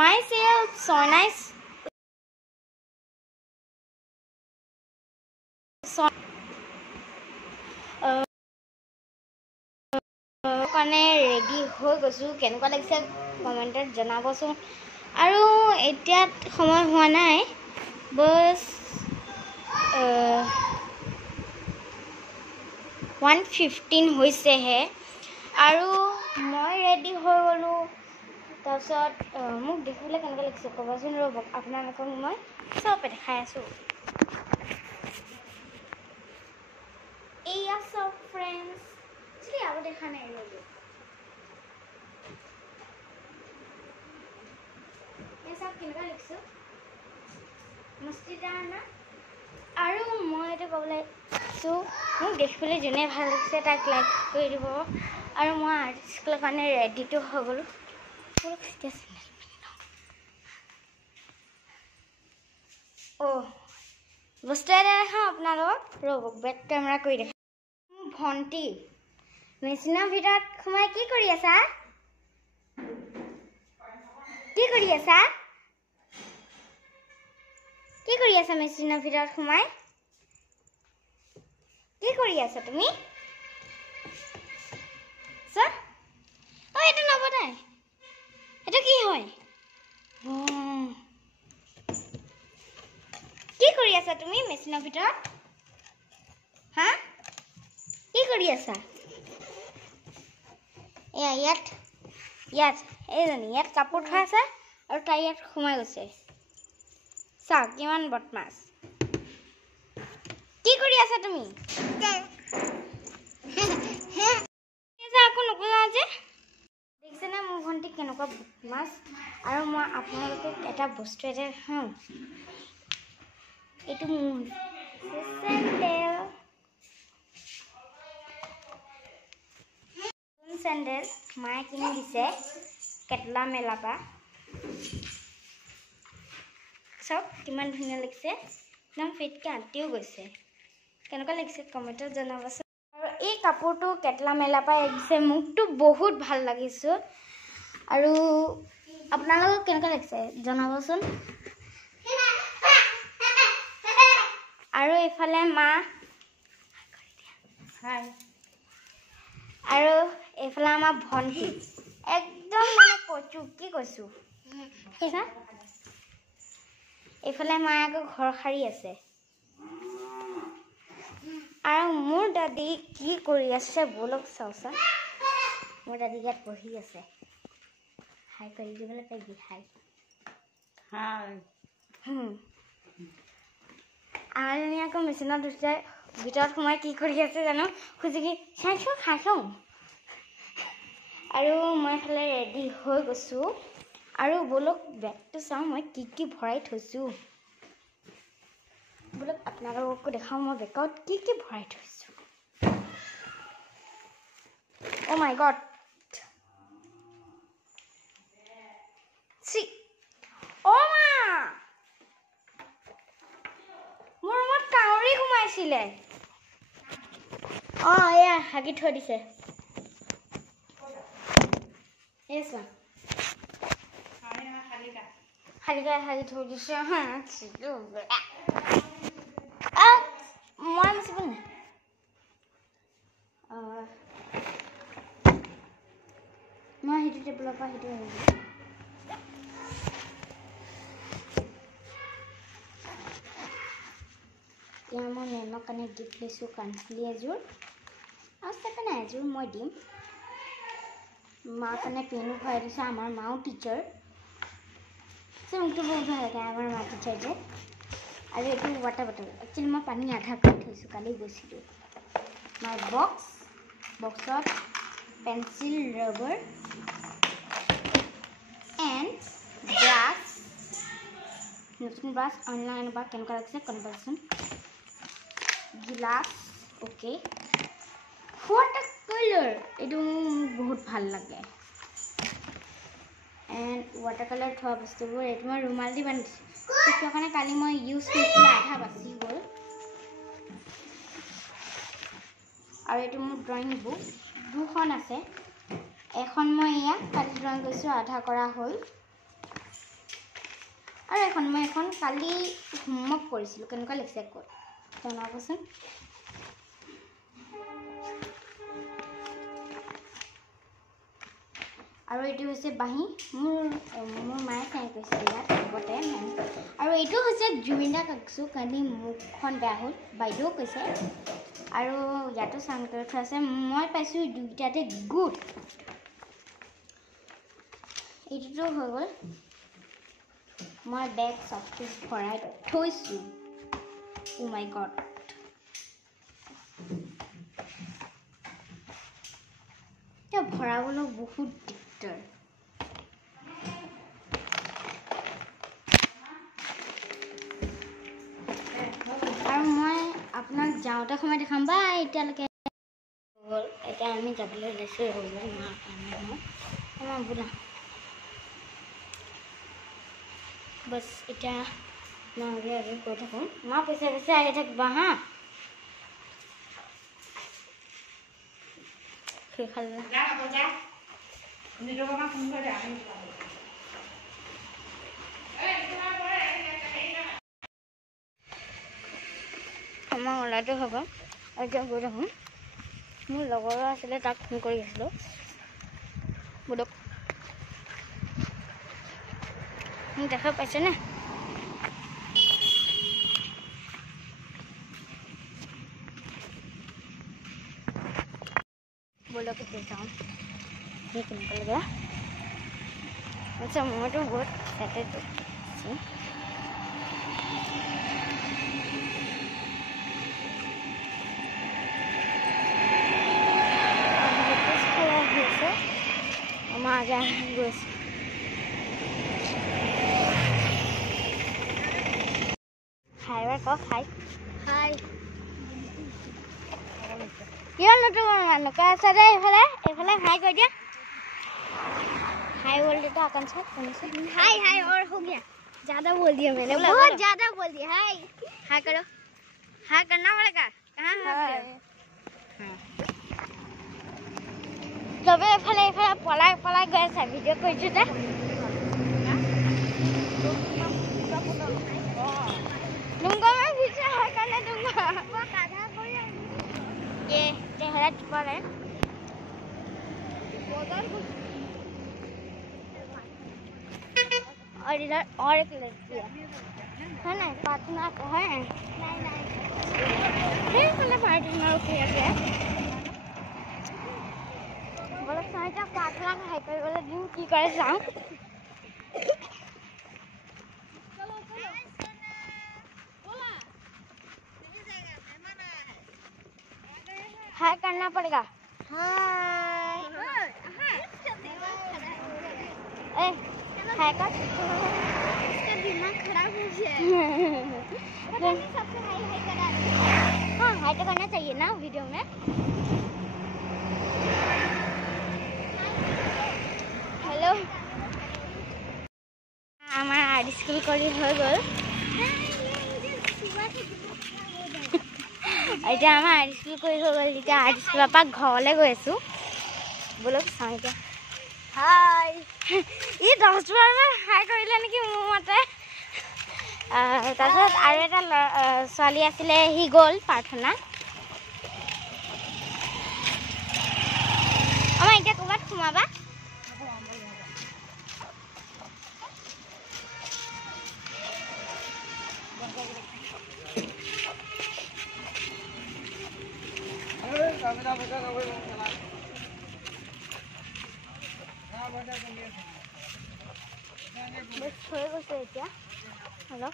myself so nice so কাৰণে ready হৈ গৈছো কেনেকুৱা লাগিছে কমেন্টত জনাবচোন আৰু এতিয়া সময় হোৱা নাই বস 1:15 হৈছে হে আৰু মই ৰেডি হৈ গলো তাৰপিছত মোক দেখিলে কেনেকুৱা লাগিছে কবচোন ৰব আপোনালোকক মই সব দেখাই আছো এয়া সব ফ্ৰেন্ডস চলি আগতে দেখা নাই ৰব সব কেনেকুৱা লিখছো মস্তিদাৰ না আৰু মই এটা ক'বলৈ সো মোক দেখিবলৈ জনে ভাল লাগিছে তাক লাইক কৰি দিব আৰু মই আৰ্টিষ্টৰ কাৰণে ৰেডি টু হৈ গলো ও বস্তু এটা দেখাম আপোনালোকক ৰ'ব বেক কেমেৰা কৰি দেখাম ভণ্টি মেচিনৰ ভিতৰত সোমাই কি কৰি আছা কি কৰি আছা মেচিনৰ ভিতৰত সোমাই কি কৰি আছা তুমি সৰ ও এটা নবনাই এটা কি হয় কি কৰি আছা তুমি মেচিনৰ ভিতৰত হা কি কৰি আছা এয়া ইয়াত এইজনী ইয়াত কাপোৰ থোৱা আছে আৰু তাই ইয়াত সোমাই গৈছে চাওক কিমান বদমাছ কি কৰি আছা তুমি আকৌ নকলা যে দেখিছেনে মোৰ ভণ্টি কেনেকুৱা বদমাছ আৰু মই আপোনালোকক এটা বস্তু এটা দেখাম এইটো মোৰ চেণ্ডেল মায়ে কিনি দিছে কেটলা মেলা পৰা সব কিমান ধুনীয়া লাগিছে একদম ফিটকে আঁতিও গৈছে কেনেকুৱা লাগিছে কমেন্টত জনাবচোন আৰু এই কাপোৰটো কেটলা মেলা পৰা আহিছে মোকটো বহুত ভাল লাগিছে আৰু আপোনালোকক কেনেকুৱা লাগিছে জনাবচোন আৰু এফালে মা হাই আৰু এফালে আমাৰ ভণ্টি একদম মানে কচু কি কৈছো এফালে মায়ে আকৌ ঘৰ সাৰি আছে আৰু মোৰ দাদি কি কৰি আছে বলক চাওচা মোৰ দাদি ইয়াত বহি আছে হাই কৰি দিবলৈ পাইবি হাই আৰু আকৌ মেচিনত ভিতৰত সোমাই কি কৰি আছে জানো খুজি কি চাইছো খাইছো আৰু মই এফালে ৰেডি হৈ গৈছো আৰু বলক বেগটো চাওঁ মই কি ভৰাই থৈছো বলক আপোনালোককো দেখাওঁ মই বেগত কি ভৰাই থৈছো ও মাই গড সি ও মা মোৰ ৰুমত কাউৰী সোমাইছিলে এয়া হাগি থৈ দিছে এসা হালিকা হাগি থৈ দিছে হা মই মুচিব নে মই হিটো টেবুলৰ পৰা হিটো আহিলো ইয়াৰ মই মেমৰ কাৰণে গিফ্ট লৈছোঁ কাণফুলি এযোৰ আৰু সেইকাৰণে এযোৰ মই দিম মাৰ কাৰণে পেনো ভৰাই দিছে আমাৰ মাও টিচাৰ মোকতো বহুত ভাল লাগে আমাৰ মা টিচাৰ যে আৰু এইটো ৱাটাৰ বটল একচুৱেলি মই পানী আধা কৰি থৈছোঁ কালি গৈছিলোঁ মাই বক্সত পেঞ্চিল ৰবৰ এণ্ড ব্ৰাছ নতুন ব্ৰাছ অনলাইনৰ পৰা কেনেকুৱা লাগিছে কনভাৰ্চন গিলাস ওকে ৱাটাৰ কালাৰ এইটো বহুত ভাল লাগে এণ্ড ৱাটাৰ কালাৰ থোৱা বস্তুবোৰ এইটো মই ৰুমাল দি বান্ধিছোঁ সেইটো কাৰণে কালি মই ইউজ কৰিছিলোঁ আধা বাচি গ'ল আৰু এইটো মোৰ ড্ৰয়িং বুক দুখন আছে এখন মই ইয়াত কালি ড্ৰয়িং কৰিছোঁ আধা কৰা হ'ল আৰু এখন মই এখন কালি হোমৱৰ্ক কৰিছিলোঁ কেনেকুৱা লাগিছে আকৌ জনাবচোন আৰু এইটো হৈছে বাঁহী মোৰ মায়ে চাই কৈছিল ইয়াত আগতে আৰু এইটো হৈছে জুবিনদা কাকচু কালি মুখখন বেয়া হ'ল বাইদেউ কৈছে আৰু ইয়াতো চাউণ্ড কৰি থোৱা আছে মই পাইছোঁ দুইটাতে গুড এইটোতো হৈ গ'ল মই বেগ চবটো ভৰাই থৈছোঁ ও মাই গড এতিয়া ভৰাবলৈ বহুত দিগদাৰ আৰু মই আপোনাক যাওঁতে সময় দেখাম বা এতিয়ালৈকে হ'ল এতিয়া আমি যাবলৈ ওলাইছোঁ মাৰ কাৰণে আমাৰ বোলা বছ এতিয়া মই আগে আগে গৈ থাকোঁ মা পইচা পইচা আহি থাকিবা হা আমাৰ ওলাইটো হ'ব এতিয়া গৈ থাকোঁ মোৰ লগৰো আছিলে তাক ফোন কৰি আছিলোঁ বোলক মোক দেখা পাইছেনে বোলক এতিয়া যাওঁ সেই কেনেকুৱা লাগে আচ্ছা মইতো বহুত এক্সাইটেড আছোঁ আমাৰ আগে গৈছোঁ হাই বাৰ কওক হাই হাই কিয় নতুন এনেকুৱা আছে দে এইফালে এইফালে হাই কৈ দিয়া हाय बोल देता आकांक्षा हाय हाय और हो गया ज्यादा बोल दिया मैंने बहुत ज्यादा बोल दिया हाय हाय करो हाय करना पड़ेगा कहां हाय जब एफाले एफाले पলাই पলাই गए আছে ভিডিও কইছো তে दूंगा मैं पीछे हाय करने दूंगा वो आधा कोई ये तेहरा पर है और इधर और एक लड़की है ना पार्टनर तो है नहीं मतलब पार्टनर किया गया बोले साइजा पार्टनर है कोई बोले दिन की करे जाऊं चलो चलो बोला नहीं जाएगा मेहमान आया है हाय करना पड़ेगा हाय ए हाय कर इसका दिमाग खराब हो गया है सबसे हाय हाय करा हाँ हाय तो करना चाहिए ना वीडियो में हेलो हमारा आर्ट स्कूल कॉलेज हो गल এতিয়া আমাৰ আৰ্ট স্কুল কৰি হৈ গ'ল এতিয়া আৰ্ট স্কুলৰ পৰা ঘৰলৈ গৈ আছোঁ বোলক চাওঁ এতিয়া হাই ই 10 বাৰমান হাই কৰিলে নেকি মোৰ মতে তাৰপিছত আৰু এটা ছোৱালী আছিলে সি গ'ল প্ৰাৰ্থনা আমাৰ এতিয়া ক'ৰবাত সোমাবা बस थोड़े बस क्या हेलो